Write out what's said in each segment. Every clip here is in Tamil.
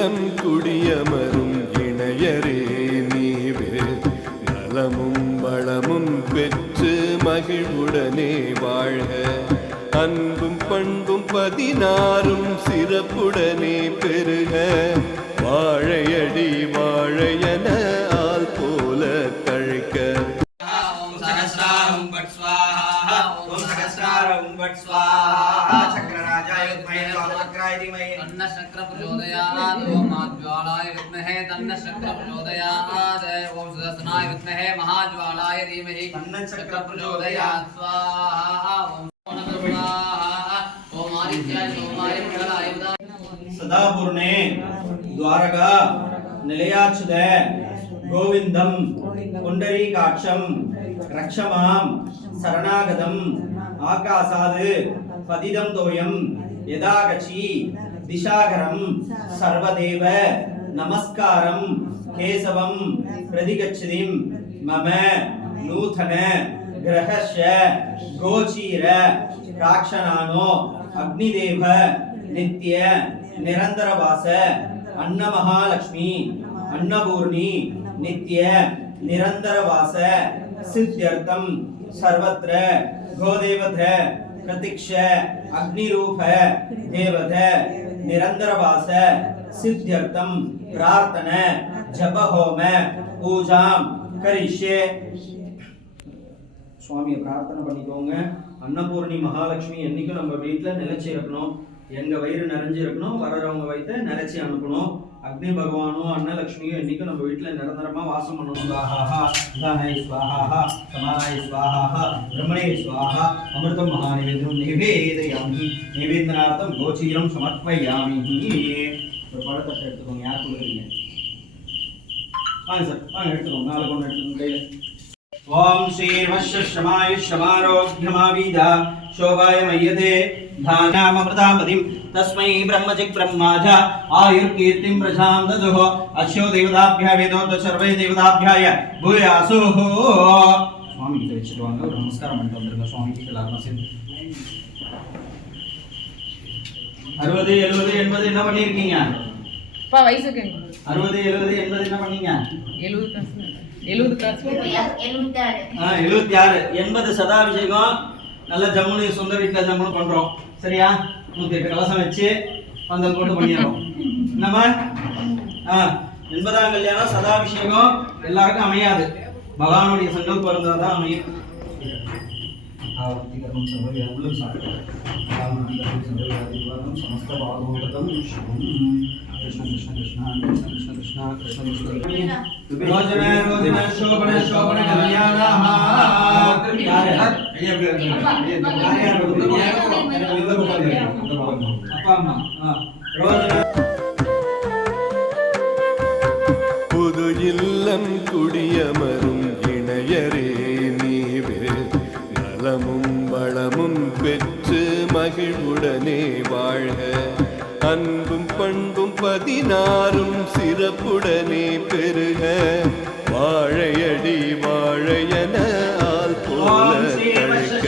இல்லம் குடியமரும் இணையரே நீவே. நலமும் வளமும் பெற்று மகிழ்வுடனே வாழ்க அன்பும் பண்பும் பதினாறும் சிறப்புடனே பெருக. வாழையடி வாழையன प्रचोदयात् ॐ महाज्वालाय विद्महे तन्न शक्र प्रचोदयात् ॐ सुदर्शनाय विद्महे महाज्वालाय धीमहि तन्न शक्र शक्र प्रचोदयात् स्वाहा ॐ स्वाहा ॐ आदित्याय सोमाय मंगलाय बुधाय सदापूर्णे द्वारका निलयाच्युत गोविन्दं पुण्डरीकाक्षं रक्षमां शरणागतम् आकाशाद् पतितं तोयं यदागची திஷாகரம் சர்வதேவ நமஸ்காரம் கேசவம் பிரதிகச்சதிம் மம நூதன கிரகஷ கோச்சீர ராட்சணானோ அக்னிதேவ நித்திய நிரந்தரவாச அன்னமகாலட்சுமி அன்னபூர்ணி நித்திய நிரந்தரவாச சித்தியர்த்தம் சர்வத்திர கோதேவத பிரதிக்ஷ அக்னிரூப தேவத நிரந்தரவாச சித்தியர்த்தம் பிரார்த்தன ஜபஹோம பூஜாம் கரிஷ்யே. சுவாமியை பிரார்த்தனை பண்ணிக்கோங்க. அன்னபூர்ணி மகாலட்சுமி என்றைக்கும் நம்ம வீட்டில் நிலச்சி இருக்கணும். எங்கள் வயிறு நிறைஞ்சிருக்கணும் வர்றவங்க வயிற்று நினைச்சி அனுப்பணும். அக்னி பகவானும் அன்னலட்சுமியும் என்னைக்கும் நம்ம வீட்டில் நிரந்தரமா வாசம் பண்ணணும். ஸ்வாஹாஹா தானாய் ஸ்வாஹாஹா சமானாய் ஸ்வாஹாஹா பிரம்மணே ஸ்வாஹா அமிர்தம் மகாநிவேதம் நிவேதயாமி நிவேதனார்த்தம் கோச்சீரம் சமர்ப்பயாமி. ஒரு பழத்தட்டை எடுத்துக்கோங்க. யார் கொடுக்குறீங்க? வாங்க சார். வாங்க எடுத்துக்கோங்க. நாலு கொண்டு எடுத்துக்கோங்க. கையில். ओम श्रीर्वश्य श्रमायुष्यमारोग्यमावीदा शोभाय मय्यते धानामृतामतिं तस्मै ब्रह्मजिग् ब्रह्माजा आयुर्कीर्तिं प्रजां ददुः अश्यो देवताभ्यः वेदोक्त सर्वे देवताभ्याय भूयासुः స్వామికి తెలియచేవాళ్ళు నమస్కారం అంటే అందరికీ స్వామికి కళాత్మసింది அறுபது எழுபது எண்பது என்ன பண்ணியிருக்கீங்க இப்போ வயசுக்கு அறுபது எழுபது எண்பது என்ன பண்ணீங்க? எழுபத்தி ஆறு எண்பது சதாபிஷேகம். நல்ல ஜம்முனு சொந்த வீட்டில் ஜம்முனு பண்றோம். சரியா? நூத்தி எட்டு கலசம் வச்சு பந்தல் போட்டு பண்ணிடுறோம். என்னம்மா? ஆ எண்பதாம் கல்யாணம் சதாபிஷேகம். எல்லாருக்கும் அமையாது. பகவானுடைய சங்கல்பம் இருந்தால் தான் அமையும். சர்வவியாபுலம் சாப்பிட்டு ஆவர்த்திகரம் சர்வவியாபுலம் சமஸ்த कृष्ण कृष्ण कृष्ण कृष्ण कृष्ण कृष्ण कृष्ण रोजने रोजने शोभने शोभने புது இல்லம் குடியமரும் இணையரே நீவே. நலமும் வளமும் பெற்று மகிழ்வுடனே வாழ்க. அன்பும் பண்பும் பதினாறும் சிறப்புடனே பெருக வாழையடி வாழையன ஆல் போல தழுக்க.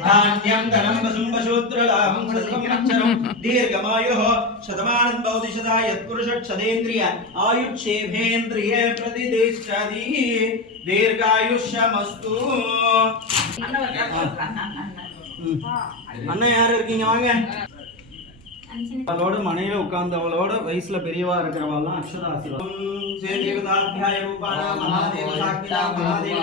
धान्यं धनं वसुं वशूत्रलाभं सत्वमक्षरं दीर्घमायुः शतमानं भवति शता यत्पुरुषक्षदेन्द्रिय आयुक्षेभेन्द्रिये प्रतिदिष्ठति दीर्घायुष्यमस्तु அண்ணன் யார் இருக்கீங்க? வாங்க. அவளோட மனையில உட்கார்ந்தவளோட வயசுல பெரியவா இருக்கிறவெல்லாம் அக்ஷதா ஆசீர்வாதம். ஸ்ரீ தேவதாபியாய ரூபான மகாதேவ சாக்கிதா மகாதேவ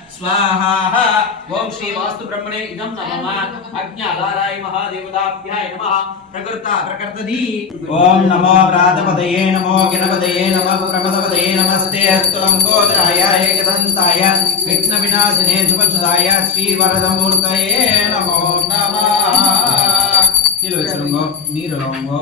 స్వాహ. ఓం శ్రీ వాస్తు బ్రహ్మణే ఇదం నమః. అజ్ఞాలారాయ మహాదేవతాభ్యాయ నమః. ప్రకృత ప్రకర్తది. ఓం నమో వ్రాతపదయే నమో గణపదయే నమః ప్రమదపదయే నమస్తే. అస్తు లంకోదరాయ ఏకదంతాయ విఘ్న వినాశినే శుభసుదాయ శ్రీ వరదమూర్తయే నమో నమః. கீழே வச்சிருங்கோ நீர் அளவுங்கோ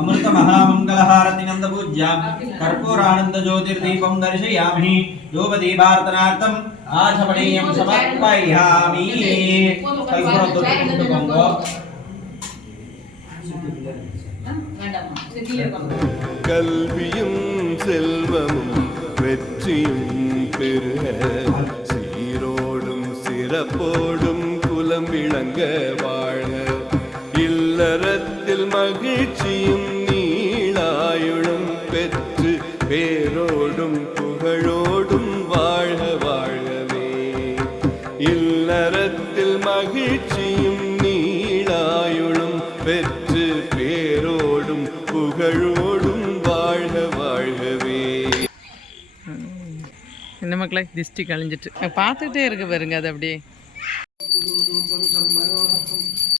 அமிர்த மகாமங்கலஹாரதி நந்த பூஜ்யாம் கற்பூரானந்த ஜோதிர் தீபம் தரிசயாமி தூபதீபார்த்தனார்த்தம் ஆச்சமணீயம் சமர்ப்பயாமி கற்பூரம் தொட்டு கும்பிட்டுக்கோங்கோ கல்வியும் செல்வமும் வெற்றியும் பெருக சீரோடும் சிறப்போடும் குலம் விளங்க வாழ இல்லறத்தில் மகிழ்ச்சியும் நீளாயுளும் பெற்று பேரோடும் புகழோடும் வாழ்க வாழ்கவே. இல்லறத்தில் மகிழ்ச்சியும் நீளாயுளும் பெற்று பேரோடும் புகழோடும் வாழ்க வாழ்கவே. இந்த மக்களை திஷ்டி கழிஞ்சிட்டு. பார்த்துக்கிட்டே இருக்கு பாருங்க அது அப்படியே.